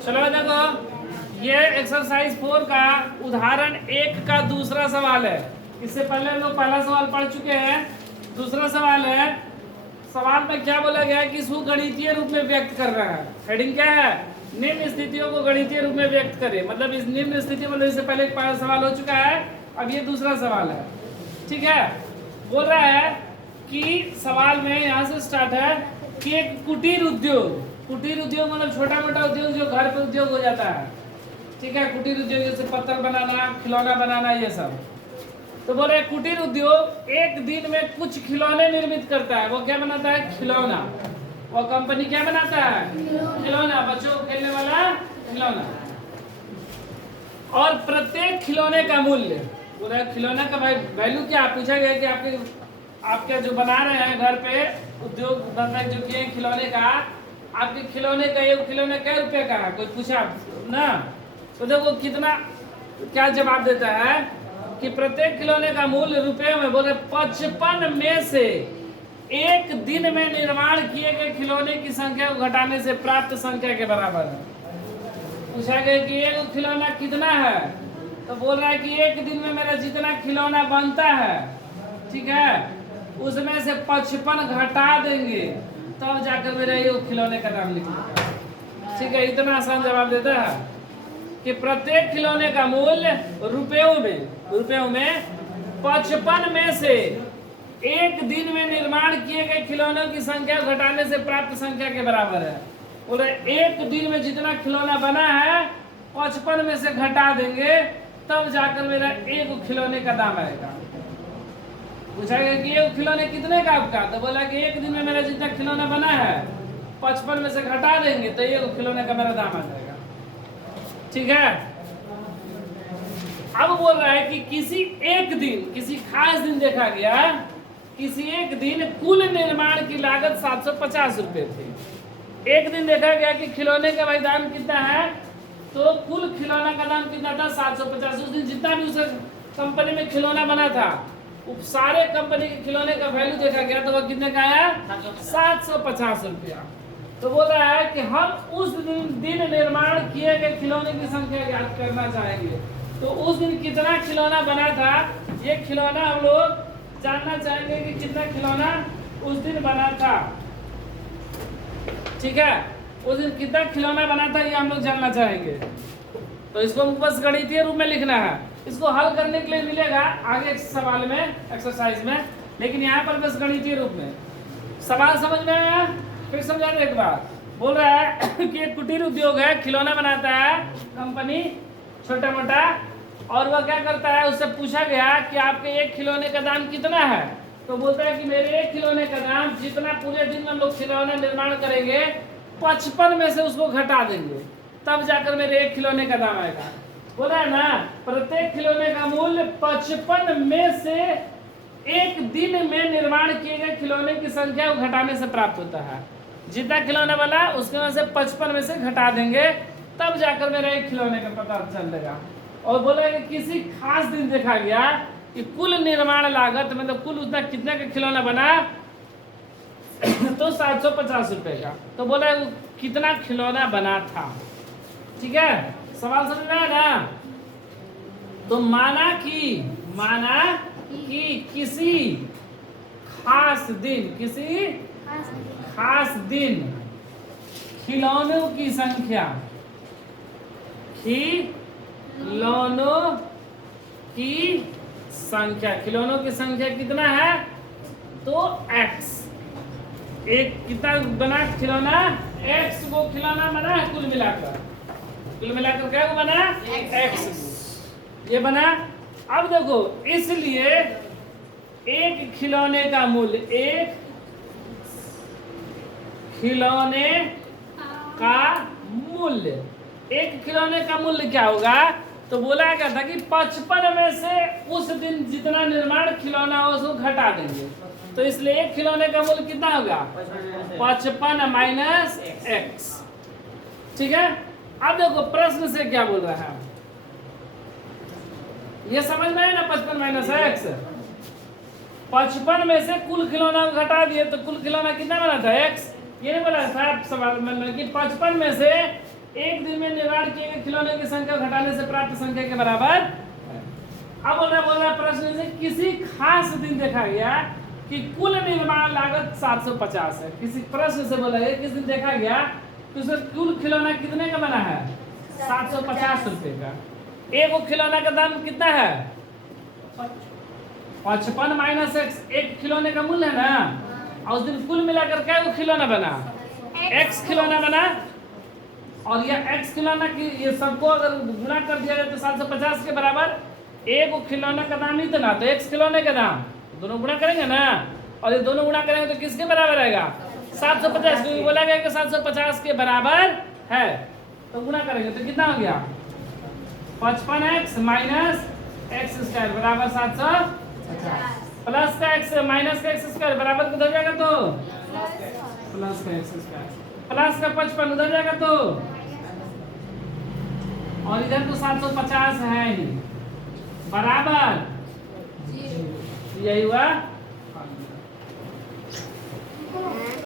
चलो देखो, ये एक्सरसाइज 4 का उदाहरण 1 का दूसरा सवाल है। इससे पहले हम लोग पहला सवाल पढ़ चुके हैं। दूसरा सवाल है, सवाल में क्या बोला गया है कि इसको गणितीय रूप में व्यक्त कर रहा है। हेडिंग क्या है? निम्न स्थितियों को गणितीय रूप में व्यक्त करे। मतलब इस निम्न स्थिति मतलब इससे पहले एक पहला सवाल हो चुका है, अब ये दूसरा सवाल है। ठीक है, बोल रहा है कि सवाल में यहाँ से स्टार्ट है कि एक कुटीर उद्योग मतलब छोटा मोटा उद्योग जो घर पे उद्योग हो जाता है। ठीक है, कुटीर उद्योग जैसे पत्थर बनाना, खिलौना बनाना, ये सब। तो बोल रहे कुटीर उद्योग एक दिन में कुछ खिलौने निर्मित करता है। वो क्या बनाता है? खिलौना। वो कंपनी क्या बनाता है? खिलौना, बच्चों को खेलने वाला खिलौना। और प्रत्येक खिलौने का मूल्य, बोल रहे खिलौना का भाई वैल्यू क्या पूछा गया कि आपके जो बना रहे हैं घर पे उद्योग धंधा जो किए खिलौने का, आपके खिलौने का एक खिलौने कै रुपए का है? कोई पूछा ना, तो देखो कितना क्या जवाब देता है कि प्रत्येक खिलौने का मूल्य रुपए में, बोले 55 में से एक दिन में निर्माण किए गए खिलौने की संख्या को घटाने से प्राप्त संख्या के बराबर है। पूछा गया कि एक खिलौना कितना है, तो बोल रहा है कि एक दिन में मेरा जितना खिलौना बनता है, ठीक है, उसमें से 55 घटा देंगे तब जाकर मेरा ये खिलौने का नाम निकलेगा। ठीक है, इतना आसान जवाब देता है कि प्रत्येक खिलौने का मूल्य रुपयों में 55 में से एक दिन में निर्माण किए गए खिलौनों की संख्या घटाने से प्राप्त संख्या के बराबर है। बोले एक दिन में जितना खिलौना बना है 55 में से घटा देंगे तब जाकर मेरा एक खिलौने का दाम आएगा। पूछा गया कि ये खिलौने कितने का आपका, तो बोला कि एक दिन में मेरा जितना खिलौना बना है 55 में से घटा देंगे तो ये खिलौने का मेरा दाम आ जाएगा। ठीक है, अब बोल रहा है कि किसी खास दिन देखा गया, किसी एक दिन कुल निर्माण की लागत 750 रुपए थी। एक दिन देखा गया कि खिलौने का भाई दाम कितना है, तो कुल खिलौना का दाम कितना था? 750। उस दिन जितना भी उस कंपनी में खिलौना बना था, सारे कंपनी के खिलौने का वैल्यू देखा गया तो वो कितने का आया? 750 रुपया। तो बोल रहा है कि हम उस दिन निर्माण किए गए खिलौने की संख्या ज्ञात करना चाहेंगे। तो उस दिन कितना खिलौना बना था, ये खिलौना हम लोग जानना चाहेंगे कि कितना खिलौना उस दिन बना था। ठीक है, उस दिन कितना खिलौना बना था ये हम लोग जानना चाहेंगे। तो इसको बस गणितीय रूप में लिखना है। इसको हल करने के लिए मिलेगा आगे सवाल में, एक्सरसाइज में, लेकिन यहाँ पर बस गणितीय रूप में। सवाल समझ में आया? फिर समझा दे एक बार। बोल रहा है कि एक कुटीर उद्योग है, खिलौना बनाता है कंपनी छोटा मोटा, और वह क्या करता है, उससे पूछा गया कि आपके एक खिलौने का दाम कितना है, तो बोलता है कि मेरे एक खिलौने का दाम जितना पूरे दिन में हम लोग खिलौना निर्माण करेंगे 55 में से उसको घटा देंगे तब जाकर मेरे एक खिलौने का दाम आएगा। बोला है ना, प्रत्येक खिलौने का मूल्य 55 में से एक दिन में निर्माण किए गए खिलौने की संख्या को घटाने से प्राप्त होता है। जितना खिलौना वाला उसके में से 55 में से घटा देंगे तब जाकर मेरा एक खिलौने का पता चलेगा। और बोला कि किसी खास दिन देखा गया कि कुल निर्माण लागत मतलब कुल उतना कितने का खिलौना बना तो 750 रुपए का। तो बोला कितना खिलौना बना था। ठीक है, सवाल समझ में आया ना? तो माना कि किसी खास दिन खिलौनों की संख्या कितना है, तो x। एक कितना बना खिलौना? x वो खिलौना बना है कुल मिलाकर क्या बना? x ये बना। अब देखो, इसलिए एक खिलौने का मूल्य एक खिलौने का मूल्य क्या होगा, तो बोला गया था कि 55 में से उस दिन जितना निर्माण खिलौना हो उसको घटा देंगे। तो इसलिए एक खिलौने का मूल्य कितना होगा? 55 माइनस x। ठीक है, अब देखो प्रश्न से क्या बोल रहा है, ये समझ में आया ना? 55 माइनस x, 55 में से कुल खिलौना घटा दिए तो कुल खिलौना कितना बना था? x। ये नहीं बोला था सवाल में कि 55 में से एक दिन में निर्माण किए गए खिलौने की संख्या घटाने से प्राप्त संख्या के बराबर है। अब बोल रहा प्रश्न से किसी खास दिन देखा गया कि कुल निर्माण लागत 750 है। किसी प्रश्न से बोला गया किस दिन देखा गया कि उसका कुल खिलौना कितने का बना है 750 रुपए का। एक वो खिलौना का दाम कितना है 55 माइनस एक्स। एक खिलौने का मूल्य है ना, और उस दिन कुल मिलाकर क्या वो खिलौना बना एक्स खिलौना बना। और यह एक्स खिलौना की ये सबको अगर गुणा कर दिया जाए तो 750 के बराबर एक वो खिलौना का दाम इतना, तो एक्स खिलौने का दाम दोनों गुणा करेंगे ना, और ये दोनों गुणा करेंगे तो किसके बराबर आएगा 750, क्योंकि बोला गया कि 750 के बराबर है। तो गुणा करेंगे तो कितना हो गया 55x माइनस एक्स स्क्वायर बराबर 750 प्लस का एक्स माइनस का एक्स स्क्वायर बराबर किधर जाएगा तो प्लस का एक्स स्क्वायर प्लस का 55 उधर जाएगा तो, और इधर तो 750 है ही बराबर यही हुआ।